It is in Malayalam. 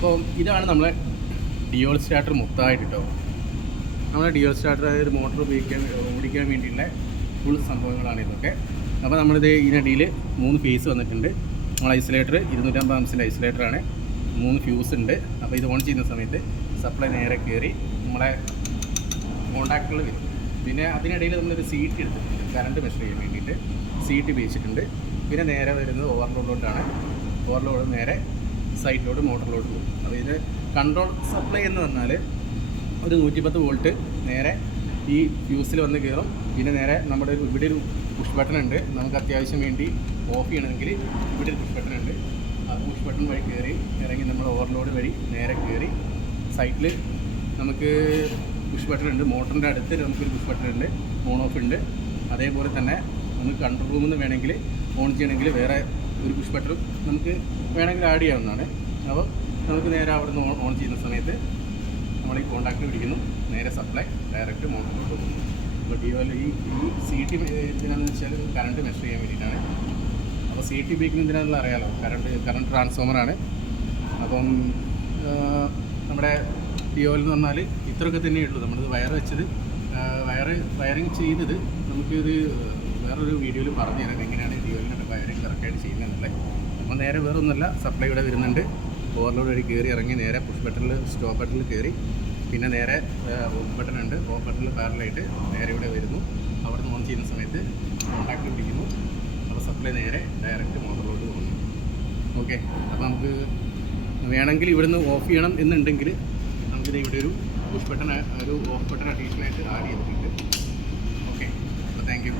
അപ്പോൾ ഇതാണ് നമ്മളെ ഡിയോൾ സ്റ്റാർട്ടർ മൊത്തമായിട്ട് കേട്ടോ. നമ്മളെ ഡിയോൾ സ്റ്റാർട്ടർ അതായത് മോട്ടർ ഓടിക്കാൻ വേണ്ടിയുള്ള ഫുൾ സംഭവങ്ങളാണ് ഇതൊക്കെ. അപ്പോൾ നമ്മളിത് ഇതിനിടയിൽ 3 ഫേസ് വന്നിട്ടുണ്ട്. നമ്മൾ ഐസൊലേറ്റർ 250 ആംസിൻ്റെ ഐസൊലേറ്ററാണ്. 3 ഫ്യൂസ് ഉണ്ട്. അപ്പോൾ ഇത് ഓൺ ചെയ്യുന്ന സമയത്ത് സപ്ലൈ നേരെ കയറി നമ്മളെ കോണ്ടാക്റ്റുകൾ വരും. പിന്നെ അതിനിടയിൽ നമ്മളൊരു സീറ്റ് എടുത്തിട്ടുണ്ട് കറണ്ട് മെഷർ ചെയ്യാൻ വേണ്ടിയിട്ട്. സീറ്റ് ഉപയോഗിച്ചിട്ടുണ്ട്. പിന്നെ നേരെ വരുന്നത് ഓവർലോഡിലോട്ടാണ്. ഓവർലോഡ് നേരെ സൈറ്റിലോട്ട് മോട്ടറിലോട്ട് പോകും. അപ്പോൾ ഇത് കൺട്രോൾ സപ്ലൈ എന്ന് പറഞ്ഞാൽ ഒരു 110 വോൾട്ട് നേരെ ഈ ഫ്യൂസിൽ വന്ന് കയറും. പിന്നെ നേരെ നമ്മുടെ ഇവിടെ ഒരു പുഷ് ബട്ടൺ ഉണ്ട്. നമുക്ക് അത്യാവശ്യം വേണ്ടി ഓഫ് ചെയ്യണമെങ്കിൽ ഇവിടെ ഒരു പുഷ് ബട്ടൺ ഉണ്ട്. ആ പുഷ് ബട്ടൺ വഴി കയറി ഇറങ്ങി നമ്മൾ ഓവർലോഡ് വഴി നേരെ കയറി സൈറ്റിൽ നമുക്ക് പുഷ് ബട്ടൺ ഉണ്ട്. മോട്ടറിൻ്റെ അടുത്ത് നമുക്കൊരു പുഷ് ബട്ടൺ ഉണ്ട്. ഓൺ ഓഫ് ഉണ്ട്. അതേപോലെ തന്നെ നമുക്ക് കൺട്രോൾ റൂമിൽ നിന്ന് വേണമെങ്കിൽ ഓൺ ചെയ്യണമെങ്കിൽ വേറെ ഒരു പുഷ് ബട്ടൺ നമുക്ക് വേണമെങ്കിൽ ആഡ് ചെയ്യാവുന്നതാണ്. അപ്പോൾ നമുക്ക് നേരെ അവിടെ നിന്ന് ഓൺ ചെയ്യുന്ന സമയത്ത് നമ്മൾ ഈ കോണ്ടാക്ട് പിടിക്കുന്നു. നേരെ സപ്ലൈ ഡയറക്റ്റ് മോട്ടറിലോട്ട് പോകുന്നു. അപ്പോൾ ഈ CT എന്തിനാണെന്ന് വെച്ചാൽ കറണ്ട് മെഷർ ചെയ്യാൻ വേണ്ടിയിട്ടാണ്. അപ്പോൾ CT ഉപയോഗിക്കുന്ന എന്തിനാണെന്നുള്ള അറിയാമല്ലോ, കറണ്ട് ട്രാൻസ്ഫോമറാണ്. അപ്പം നമ്മുടെ ഡിയോയിൽ എന്ന് പറഞ്ഞാൽ ഇത്രയൊക്കെ തന്നെയേ ഉള്ളൂ. നമ്മളിത് വയറിങ് ചെയ്തത് നമുക്കിത് വേറൊരു വീഡിയോയിൽ പറഞ്ഞു തരാം എങ്ങനെയാണ് ഡിയോയിലിൻ്റെ വയറിങ് കറക്റ്റായിട്ട് ചെയ്യുന്നതെന്നുള്ളത്. അപ്പോൾ നേരെ വേറെ ഒന്നുമല്ല, സപ്ലൈ ഇവിടെ വരുന്നുണ്ട്. ഓവർലോഡ് വഴി കയറി ഇറങ്ങി നേരെ പുഷ് ബട്ടണിൽ സ്റ്റോപ്പ് ബട്ടണിൽ കയറി പിന്നെ നേരെ ഓഫ് ബട്ടൺ ഉണ്ട്. ഓഫ് ബട്ടണിൽ പാരലായിട്ട് നേരെ ഇവിടെ വരുന്നു. അവിടെ നിന്ന് ഓൺ ചെയ്യുന്ന സമയത്ത് കോണ്ടാക്ട് പിടിക്കുന്നു. അപ്പോൾ സപ്ലൈ നേരെ ഡയറക്റ്റ് മോട്ടറിലോട്ട് പോകുന്നു. ഓക്കെ. അപ്പോൾ നമുക്ക് വേണമെങ്കിൽ ഇവിടുന്ന് ഓഫ് ചെയ്യണം എന്നുണ്ടെങ്കിൽ നമുക്കിത് ഇവിടെ ഒരു പുഷ് ബട്ടൺ ഒരു ഓഫ് ബട്ടൺ അഡീഷണലായിട്ട് ആഡ് ചെയ്തിട്ടുണ്ട്. ഓക്കെ. അപ്പോൾ താങ്ക് യു.